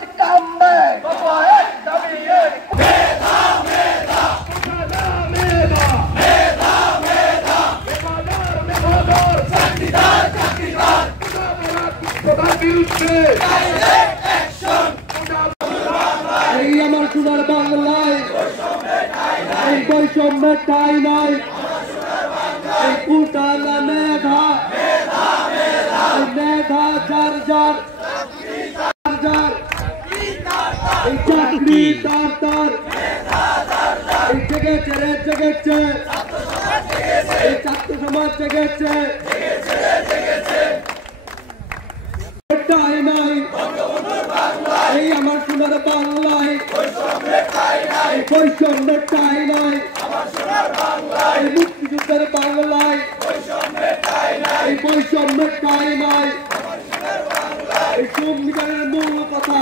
won't come back. এই আমার সোনার বাংলায় এই বৈষম্যের ঠাঁই নাই, এই পুটালা মেধা মেধা যার যার এই চাকরি তার তার এই জেগেছে রে জেগেছে, এই ছাত্র সমাজ জেগেছে, ঠাঁই নাই এই আমার সোনার বাংলায়, এই বৈষম্যের ঠাঁই নাই এই মুক্তিযুদ্ধের বাংলায়, এই বৈষম্যের ঠাঁই নাই এই সংবিধানের মূল কথা।